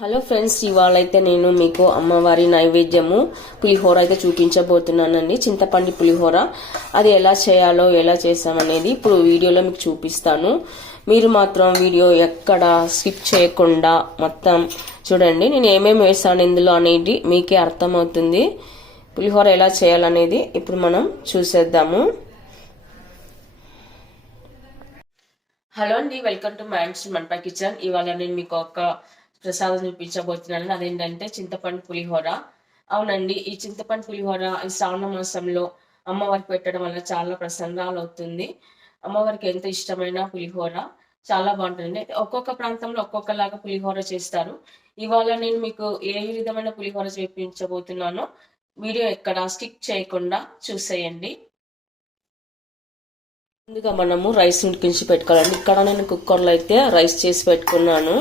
Hello friends, ఇవాళ అయితే నేను మీకు అమ్మవారి నైవేద్యము పులిహోర అయితే చూపించబోతున్నానండి. చింతపండు పులిహోర అది ఎలా చేయాలో ఎలా చేసామనేది ఇప్పుడు వీడియోలో మీకు చూపిస్తాను. మీరు మాత్రం వీడియో ఎక్కడ స్కిప్ చేయకుండా మొత్తం చూడండి. నేను ఏమేమి వేసాను ఇందులో అనేది మీకే అర్థమవుతుంది. పులిహోర ఎలా చేయాలనేది ఇప్పుడు మనం చూసేద్దాము. హలో అండి, welcome to my Mampa kitchen. ఇవాళ నేను మీకు ఒక ప్రసాదం చూపించబోతున్నాను. అదేంటంటే చింతపండు పులిహోర. అవునండి, ఈ చింతపండు పులిహోర ఈ శ్రావణ మాసంలో అమ్మవారికి పెట్టడం వల్ల చాలా ప్రసన్నాలు అవుతుంది. అమ్మవారికి ఎంత ఇష్టమైన పులిహోర చాలా బాగుంటుంది. ఒక్కొక్క ప్రాంతంలో ఒక్కొక్కలాగా పులిహోర చేస్తారు. ఇవాళ నేను మీకు ఏ విధమైన పులిహోర చూపించబోతున్నానో వీడియో ఎక్కడ స్కిప్ చేయకుండా చూసేయండి. ముందుగా మనము రైస్ ఉడికించి పెట్టుకోవాలండి. ఇక్కడ నేను కుక్కర్లో అయితే రైస్ చేసి పెట్టుకున్నాను.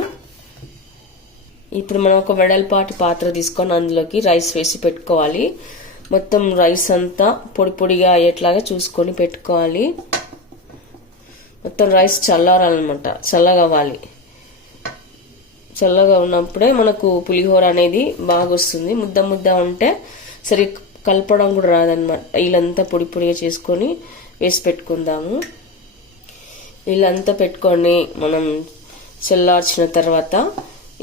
ఇప్పుడు మనం ఒక వెడల్పాటి పాత్ర తీసుకొని అందులోకి రైస్ వేసి పెట్టుకోవాలి. మొత్తం రైస్ అంతా పొడి పొడిగా అయ్యేట్లాగా చూసుకొని పెట్టుకోవాలి. మొత్తం రైస్ చల్లారాలన్నమాట, చల్లగా అవ్వాలి. చల్లగా ఉన్నప్పుడే మనకు పులిహోర అనేది బాగా వస్తుంది. ముద్ద ముద్ద ఉంటే సరి కలపడం కూడా రాదనమాట. వీళ్ళంతా పొడి పొడిగా చేసుకొని వేసి పెట్టుకుందాము. వీళ్ళంతా పెట్టుకొని మనం చల్లార్చిన తర్వాత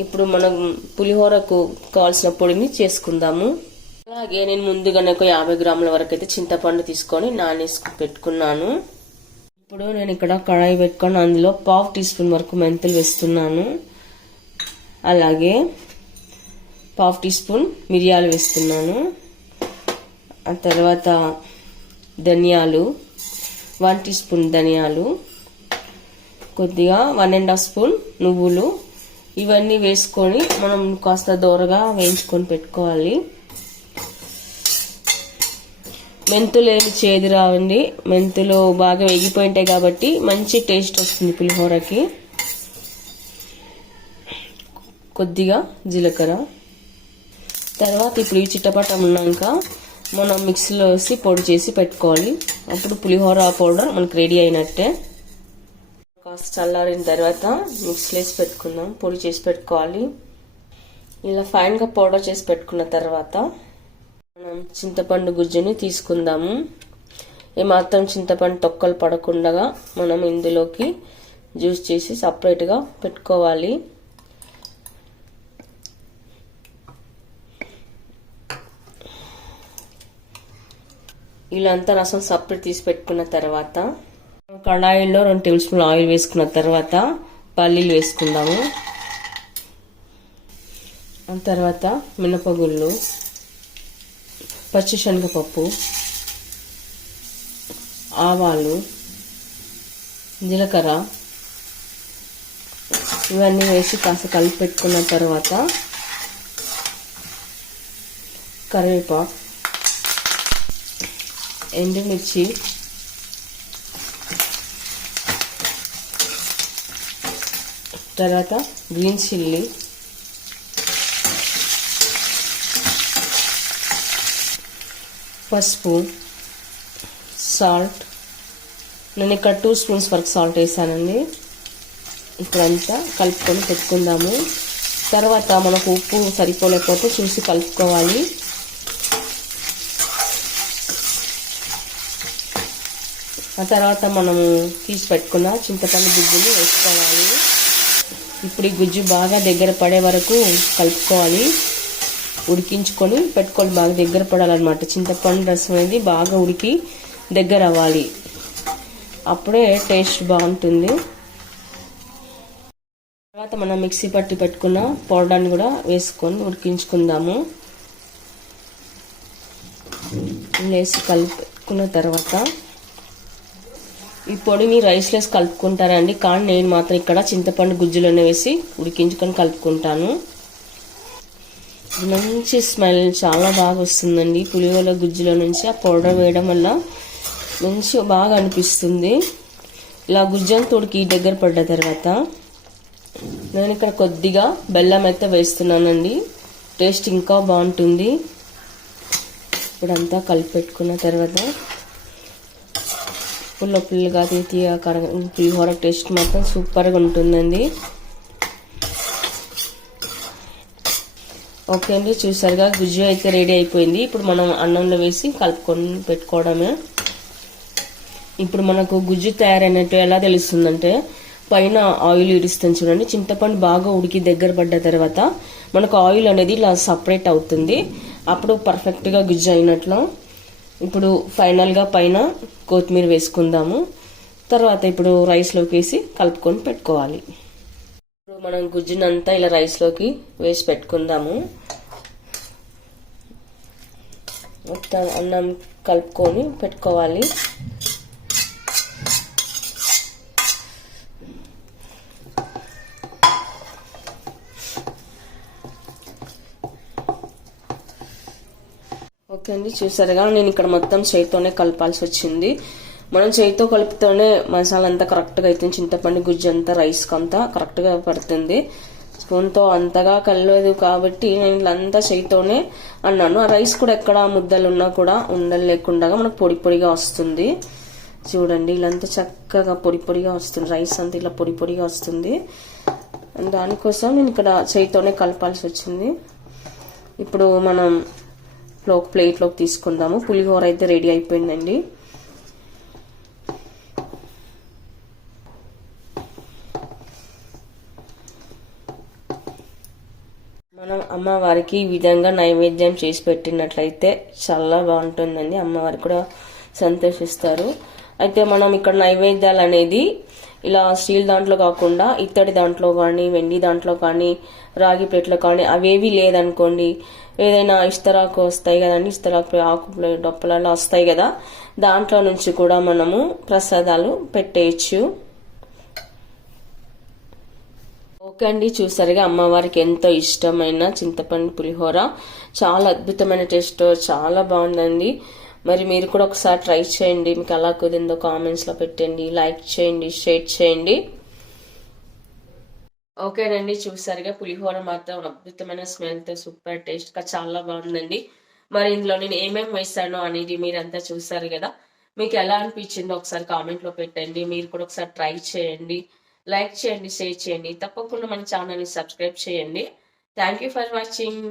ఇప్పుడు మనం పులిహోరకు కావాల్సిన పొడిని చేసుకుందాము. అలాగే నేను ముందుగానే ఒక 50 గ్రాముల వరకు అయితే చింతపండు తీసుకొని నానేసి పెట్టుకున్నాను. ఇప్పుడు నేను ఇక్కడ కడాయి పెట్టుకొని అందులో 1/2 టీ స్పూన్ వరకు మెంతులు వేస్తున్నాను. అలాగే 1/2 టీ స్పూన్ మిరియాలు వేస్తున్నాను. ఆ తర్వాత ధనియాలు 1 టీ స్పూన్ ధనియాలు, కొద్దిగా 1.5 స్పూన్ నువ్వులు, ఇవన్నీ వేసుకొని మనం కాస్త దోరగా వేయించుకొని పెట్టుకోవాలి. మెంతులు ఏమి చేదు రావండి, మెంతులు బాగా వేగిపోయింటాయి కాబట్టి మంచి టేస్ట్ వస్తుంది పులిహోరకి. కొద్దిగా జీలకర్ర, తర్వాత ఇప్పుడు ఈ చిట్టపటం ఉన్నాక మనం మిక్సీలో వేసి పొడి చేసి పెట్టుకోవాలి. అప్పుడు పులిహోర పౌడర్ మనకు రెడీ అయినట్టే. కాస్త చల్లారిన తర్వాత మిక్సీలో వేసి పెట్టుకుందాం. పొడి చేసి పెట్టుకోవాలి. ఇలా ఫైన్గా పౌడర్ చేసి పెట్టుకున్న తర్వాత మనం చింతపండు గుజ్జుని తీసుకుందాము. ఏమాత్రం చింతపండు తొక్కలు పడకుండా మనం ఇందులోకి జ్యూస్ చేసి సపరేట్గా పెట్టుకోవాలి. ఇలా అంతా రసం సపరేట్ తీసి పెట్టుకున్న తర్వాత కడాయిలో 2 టేబుల్ స్పూన్ ఆయిల్ వేసుకున్న తర్వాత పల్లీలు వేసుకుందాము. ఆ తర్వాత మినపగుళ్ళు, పచ్చిశనగపప్పు, ఆవాలు, జీలకర్ర ఇవన్నీ వేసి కాస్త కలిపి పెట్టుకున్న తర్వాత కరివేపాకు, ఎండుమిర్చి, తర్వాత గ్రీన్ చిల్లీ, పసుపు, సాల్ట్. నేను ఇక్కడ 2 స్పూన్స్ వరకు సాల్ట్ వేసానండి. ఇప్పుడంతా కలుపుకొని పెట్టుకుందాము. తర్వాత మనకు ఉప్పు సరిపోలేకపోతే చూసి కలుపుకోవాలి. ఆ తర్వాత మనము తీసి పెట్టుకున్న చింతపండు గుజ్జుని వేసుకోవాలి. ఇప్పుడు ఈ గుజ్జు బాగా దగ్గర పడే వరకు కలుపుకోవాలి. ఉడికించుకొని పెట్టుకోవాలి. బాగా దగ్గర పడాలన్నమాట. చింతపండు రసం అనేది బాగా ఉడికి దగ్గర అవ్వాలి. అప్పుడే టేస్ట్ బాగుంటుంది. తర్వాత మనం మిక్సీ పట్టి పెట్టుకున్న పౌడర్ని కూడా వేసుకొని ఉడికించుకుందాము. వేసి కలుపుకున్న తర్వాత ఈ పొడిని రైస్లో వేసి కలుపుకుంటారండి. కానీ నేను మాత్రం ఇక్కడ చింతపండు గుజ్జులోనే వేసి ఉడికించుకొని కలుపుకుంటాను. మంచి స్మెల్ చాలా బాగా వస్తుందండి పులిహోర గుజ్జులో నుంచి. ఆ పౌడర్ వేయడం వల్ల మంచి బాగా అనిపిస్తుంది. ఇలా గుజ్జంతా ఉడికి దగ్గర పడ్డ తర్వాత నేను ఇక్కడ కొద్దిగా బెల్లం అయితే వేస్తున్నానండి. టేస్ట్ ఇంకా బాగుంటుంది. ఇప్పుడంతా కలిపి పెట్టుకున్న తర్వాత పుల్లగా తీయ పులిహోర టేస్ట్ మాత్రం సూపర్గా ఉంటుందండి. ఓకే అండి, చూసారుగా గుజ్జు అయితే రెడీ అయిపోయింది. ఇప్పుడు మనం అన్నంలో వేసి కలుపుకొని పెట్టుకోవడమే. ఇప్పుడు మనకు గుజ్జు తయారైనట్టు ఎలా తెలుస్తుందంటే పైన ఆయిల్ ఇడుస్తుంది చూడండి. చింతపండు బాగా ఉడికి దగ్గర పడ్డ తర్వాత మనకు ఆయిల్ అనేది ఇలా సపరేట్ అవుతుంది. అప్పుడు పర్ఫెక్ట్గా గుజ్జు అయినట్లు. ఇప్పుడు ఫైనల్గా పైన కొత్తిమీర వేసుకుందాము. తర్వాత ఇప్పుడు రైస్లోకి వేసి కలుపుకొని పెట్టుకోవాలి. ఇప్పుడు మనం గుజ్జునంతా ఇలా రైస్లోకి వేసి పెట్టుకుందాము. మొత్తం అన్నం కలుపుకొని పెట్టుకోవాలి. ఓకే అండి, చూసారుగా నేను ఇక్కడ మొత్తం చేయితోనే కలపాల్సి వచ్చింది. మనం చేయితో కలుపుతూనే మసాలా అంతా కరెక్ట్గా అవుతుంది. చింతపండు గుజ్జు అంతా రైస్కి అంతా కరెక్ట్గా పడుతుంది. స్పూన్తో అంతగా కలవదు కాబట్టి నేను ఇలాంతా చేయితోనే అన్నాను. ఆ రైస్ కూడా ఎక్కడ ముద్దలు ఉన్నా కూడా ఉండలు లేకుండా మనకు పొడి పొడిగా వస్తుంది. చూడండి, ఇలాంతా చక్కగా పొడి పొడిగా వస్తుంది. రైస్ అంతా ఇలా పొడి పొడిగా వస్తుంది. దానికోసం నేను ఇక్కడ చేయితోనే కలపాల్సి వచ్చింది. ఇప్పుడు మనం ప్లేట్లోకి తీసుకుందాము. పులిహోర అయితే రెడీ అయిపోయిందండి. మనం అమ్మవారికి ఈ విధంగా నైవేద్యం చేసి పెట్టినట్లయితే చాలా బాగుంటుందండి. అమ్మవారికి కూడా సంతోషిస్తారు. అయితే మనం ఇక్కడ నైవేద్యాలు అనేది ఇలా స్టీల్ దాంట్లో కాకుండా ఇత్తడి దాంట్లో కానీ, వెండి దాంట్లో కానీ, రాగి ప్లేట్లో కానీ అవేవి లేదనుకోండి, ఏదైనా ఇస్తరాకు వస్తాయి కదండి, ఇస్తరాకు ఆకు డొప్పలలో వస్తాయి కదా, దాంట్లో నుంచి కూడా మనము ప్రసాదాలు పెట్టేయచ్చు. ఓకే అండి, చూసారుగా అమ్మవారికి ఎంతో ఇష్టమైన చింతపండు పులిహోర చాలా అద్భుతమైన టేస్ట్, చాలా బాగుందండి. మరి మీరు కూడా ఒకసారి ట్రై చేయండి. మీకు ఎలా కుదిరిందో కామెంట్స్లో పెట్టండి, లైక్ చేయండి, షేర్ చేయండి. ఓకేనండి, చూసారుగా పులిహోర మాత్రం అద్భుతమైన స్మెల్తో సూపర్ టేస్ట్గా చాలా బాగుందండి. మరి ఇందులో నేను ఏమేమి వేసానో అనేది మీరంతా చూసారు కదా. మీకు ఎలా అనిపించిందో ఒకసారి కామెంట్లో పెట్టండి. మీరు కూడా ఒకసారి ట్రై చేయండి, లైక్ చేయండి, షేర్ చేయండి. తప్పకుండా మన ఛానల్ని సబ్స్క్రైబ్ చేయండి. Thank you for watching.